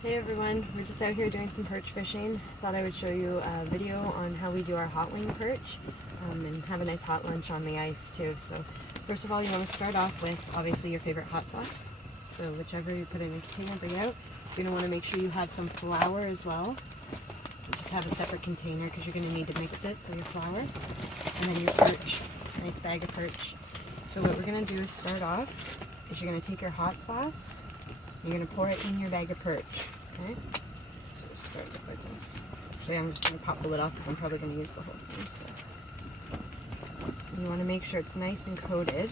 Hey everyone, we're just out here doing some perch fishing. Thought I would show you a video on how we do our hot wing perch and have a nice hot lunch on the ice too. So first of all, you want to start off with obviously your favorite hot sauce. So whichever you put in a container, bring out. You're going to want to make sure you have some flour as well. You just have a separate container because you're going to need to mix it. So your flour and then your perch, nice bag of perch. So what we're going to do is start off is you're going to take your hot sauce. You're going to pour it in your bag of perch, okay? So just start the quick one. Actually, I'm just going to pop the lid off because I'm probably going to use the whole thing. So you want to make sure it's nice and coated.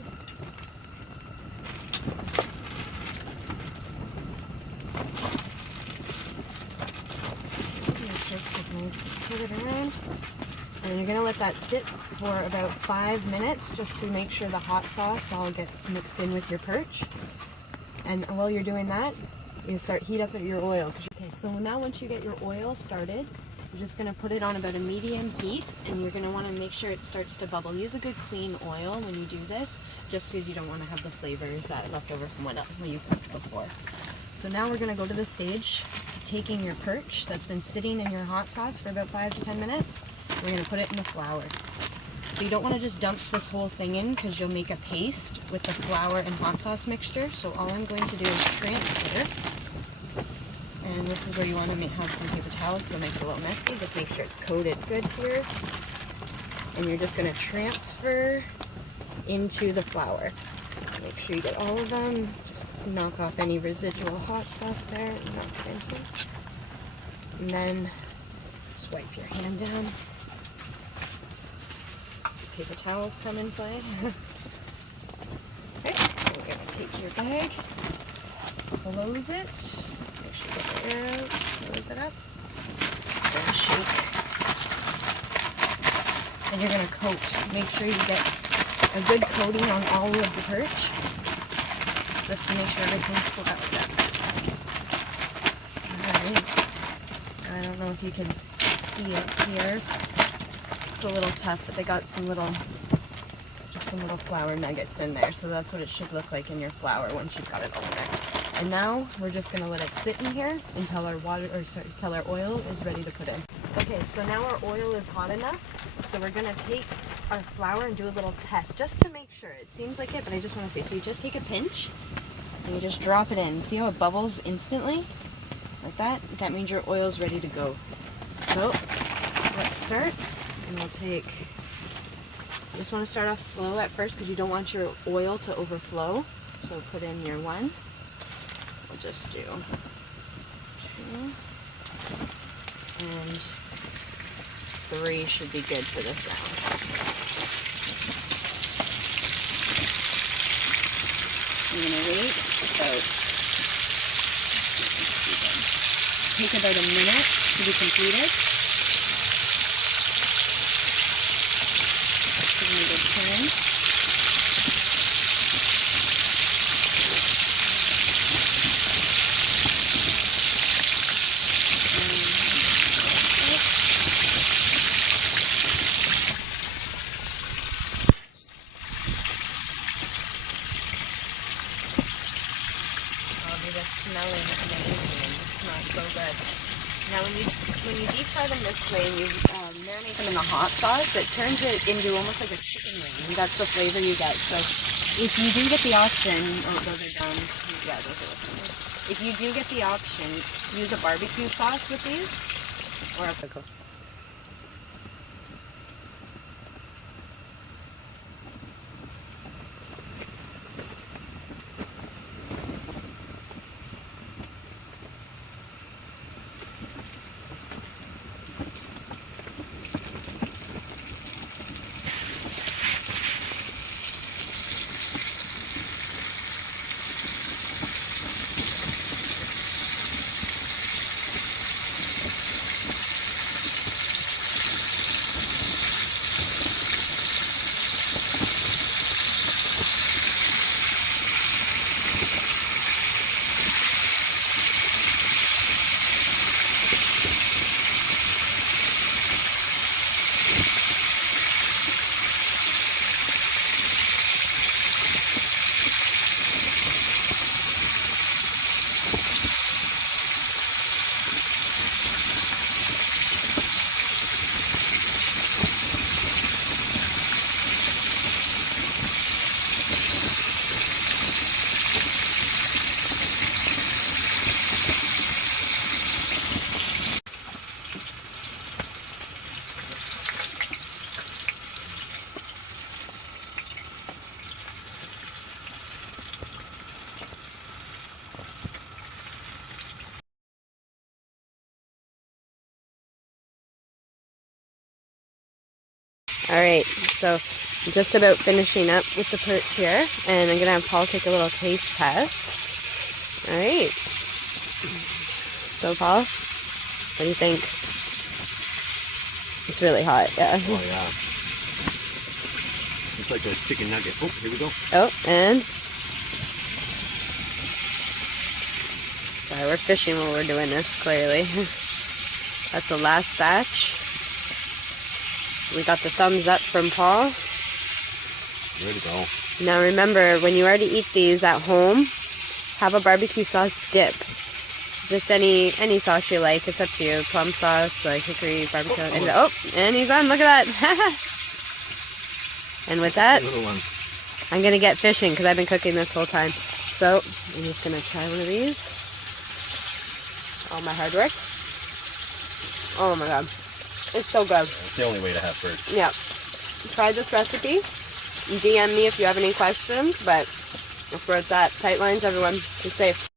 Make sure it's nice and coated around. And then you're going to let that sit for about 5 minutes just to make sure the hot sauce all gets mixed in with your perch. And while you're doing that, you start heat up your oil. Okay, so now once you get your oil started, you're just going to put it on about a medium heat, and you're going to want to make sure it starts to bubble. Use a good clean oil when you do this, just because you don't want to have the flavors that left over from what you cooked before. So now we're going to go to the stage, taking your perch that's been sitting in your hot sauce for about 5 to 10 minutes. We're going to put it in the flour. So you don't want to just dump this whole thing in because you'll make a paste with the flour and hot sauce mixture. So all I'm going to do is transfer. And this is where you want to have some paper towels to make it a little messy. Just make sure it's coated good here. And you're just going to transfer into the flour. Make sure you get all of them. Just knock off any residual hot sauce there and knock it in here. And then just wipe your hand down. Paper towels come in play. Okay, we're going to take your bag, close it, make sure you get the air out, close it up, then shake. And you're going to coat. Make sure you get a good coating on all of the perch, just to make sure everything's flat like that. Alright, I don't know if you can see it here. It's a little tough, but they got some little flour nuggets in there, so that's what it should look like in your flour once you've got it all in there. And now we're just going to let it sit in here until our until our oil is ready to put in. Okay, so now our oil is hot enough, so we're going to take our flour and do a little test just to make sure. It seems like it, but I just want to see. So you just take a pinch and you just drop it in. See how it bubbles instantly? Like that? That means your oil's ready to go. So let's start. And we'll take, you just want to start off slow at first because you don't want your oil to overflow. So put in your 1. We'll just do 2. And 3 should be good for this round. You're going to wait take about a minute to be completed. Give me a good turn. Oh, dude, that's smelling amazing. It smells so good. Now when you deep fry them this way and you marinate them in the hot sauce, it turns it into almost like a chicken wing. And that's the flavor you get. So if you do get the option, oh, those are done. Yeah, those are looking good. If you do get the option, use a barbecue sauce with these, or a pickle. Alright, so I'm just about finishing up with the perch here, and I'm going to have Paul take a little taste test. Alright. So Paul, what do you think? It's really hot, yeah. Oh yeah. It's like a chicken nugget. Oh, here we go. Oh, and... Sorry, we're fishing while we're doing this, clearly. That's the last batch. We got the thumbs up from Paul. Ready to go. Now remember, when you are to eat these at home, have a barbecue sauce dip. Just any sauce you like. It's up to you. Plum sauce, like hickory, barbecue. And he's on. Look at that. And with that, I'm going to get fishing because I've been cooking this whole time. So I'm just going to try one of these. All my hard work. Oh my god. It's so good. It's the only way to have perch. Yeah. Try this recipe. DM me if you have any questions, but that's where it's at. Tight lines, everyone. Be safe.